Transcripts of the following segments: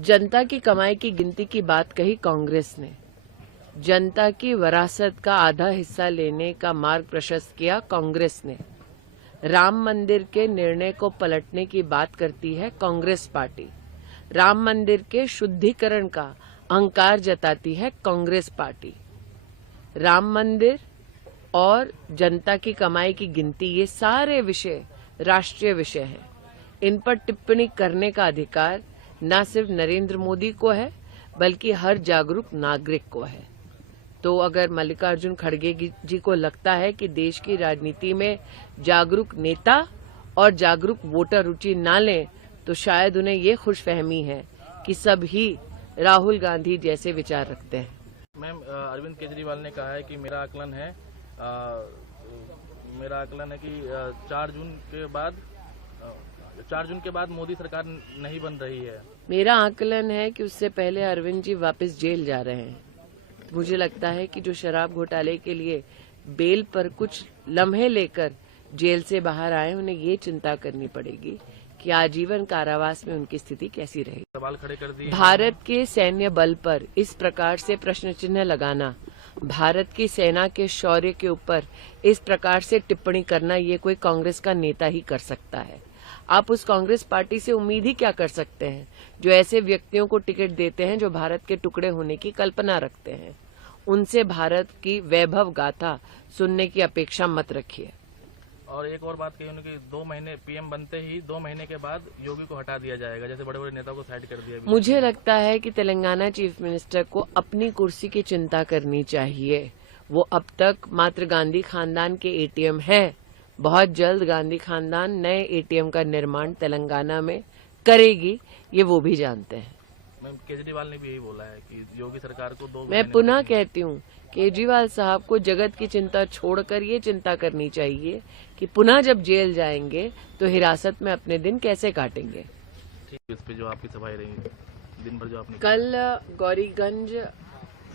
जनता की कमाई की गिनती की बात कही कांग्रेस ने। जनता की विरासत का आधा हिस्सा लेने का मार्ग प्रशस्त किया कांग्रेस ने। राम मंदिर के निर्णय को पलटने की बात करती है कांग्रेस पार्टी। राम मंदिर के शुद्धिकरण का अहंकार जताती है कांग्रेस पार्टी। राम मंदिर और जनता की कमाई की गिनती, ये सारे विषय राष्ट्रीय विषय हैं। इन पर टिप्पणी करने का अधिकार न सिर्फ नरेंद्र मोदी को है, बल्कि हर जागरूक नागरिक को है। तो अगर मल्लिकार्जुन खड़गे जी को लगता है कि देश की राजनीति में जागरूक नेता और जागरूक वोटर रुचि ना लें, तो शायद उन्हें ये खुशफहमी है कि सब ही राहुल गांधी जैसे विचार रखते हैं। मैम, अरविंद केजरीवाल ने कहा है कि मेरा आकलन है कि 4 जून के बाद मोदी सरकार नहीं बन रही है। मेरा आकलन है कि उससे पहले अरविंद जी वापस जेल जा रहे हैं। मुझे लगता है कि जो शराब घोटाले के लिए बेल पर कुछ लम्हे लेकर जेल से बाहर आए, उन्हें ये चिंता करनी पड़ेगी कि आजीवन कारावास में उनकी स्थिति कैसी रहेगी। सवाल खड़े कर दिए। भारत के सैन्य बल पर इस प्रकार से प्रश्न चिन्ह लगाना, भारत की सेना के शौर्य के ऊपर इस प्रकार से टिप्पणी करना, ये कोई कांग्रेस का नेता ही कर सकता है। आप उस कांग्रेस पार्टी से उम्मीद ही क्या कर सकते हैं जो ऐसे व्यक्तियों को टिकट देते हैं जो भारत के टुकड़े होने की कल्पना रखते हैं। उनसे भारत की वैभव गाथा सुनने की अपेक्षा मत रखिए। और एक और बात कही उन्होंने कि 2 महीने पीएम बनते ही 2 महीने के बाद योगी को हटा दिया जाएगा, जैसे बड़े बड़े नेताओं को साइड कर दिया। मुझे लगता है कि तेलंगाना चीफ मिनिस्टर को अपनी कुर्सी की चिंता करनी चाहिए। वो अब तक मात्र गांधी खानदान के एटीएम है। बहुत जल्द गांधी खानदान नए एटीएम का निर्माण तेलंगाना में करेगी, ये वो भी जानते हैं। मैम, केजरीवाल ने भी यही बोला है कि योगी सरकार को 2 मैं पुनः कहती हूँ, केजरीवाल साहब को जगत की चिंता छोड़कर ये चिंता करनी चाहिए कि पुनः जब जेल जाएंगे तो हिरासत में अपने दिन कैसे काटेंगे। ठीक, इस पे जो आपकी सभाएं रही दिन भर जो आपने कल गौरीगंज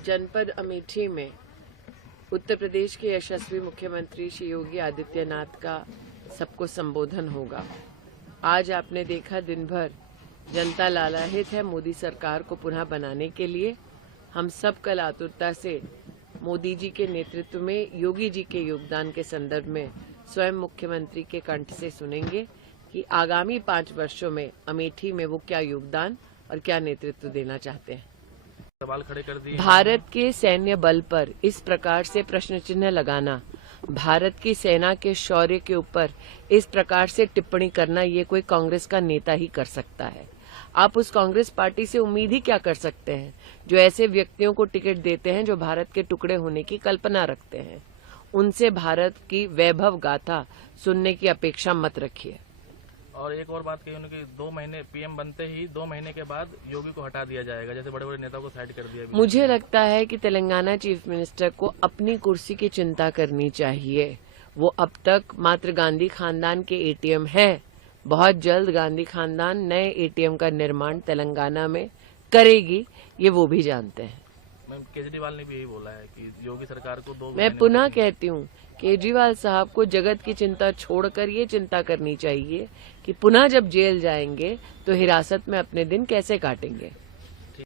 जनपद अमेठी में उत्तर प्रदेश के यशस्वी मुख्यमंत्री श्री योगी आदित्यनाथ का सबको संबोधन होगा। आज आपने देखा दिन भर जनता लालायित है मोदी सरकार को पुनः बनाने के लिए। हम सब कल आतुरता से मोदी जी के नेतृत्व में योगी जी के योगदान के संदर्भ में स्वयं मुख्यमंत्री के कंठ से सुनेंगे कि आगामी 5 वर्षों में अमेठी में वो क्या योगदान और क्या नेतृत्व देना चाहते हैं। सवाल खड़े कर दिए। भारत के सैन्य बल पर इस प्रकार से प्रश्न चिन्ह लगाना, भारत की सेना के शौर्य के ऊपर इस प्रकार से टिप्पणी करना, ये कोई कांग्रेस का नेता ही कर सकता है। आप उस कांग्रेस पार्टी से उम्मीद ही क्या कर सकते हैं जो ऐसे व्यक्तियों को टिकट देते हैं जो भारत के टुकड़े होने की कल्पना रखते हैं। उनसे भारत की वैभव गाथा सुनने की अपेक्षा मत रखिए। और एक और बात कही उन्होंने कि 2 महीने पीएम बनते ही 2 महीने के बाद योगी को हटा दिया जाएगा, जैसे बड़े बड़े नेताओं को साइड कर दिया। मुझे लगता है कि तेलंगाना चीफ मिनिस्टर को अपनी कुर्सी की चिंता करनी चाहिए। वो अब तक मात्र गांधी खानदान के एटीएम है। बहुत जल्द गांधी खानदान नए एटीएम का निर्माण तेलंगाना में करेगी, ये वो भी जानते हैं। मैम, केजरीवाल ने भी यही बोला है कि योगी सरकार को 2 मैं पुनः कहती हूँ, केजरीवाल साहब को जगत की चिंता छोड़कर ये चिंता करनी चाहिए कि पुनः जब जेल जाएंगे तो हिरासत में अपने दिन कैसे काटेंगे।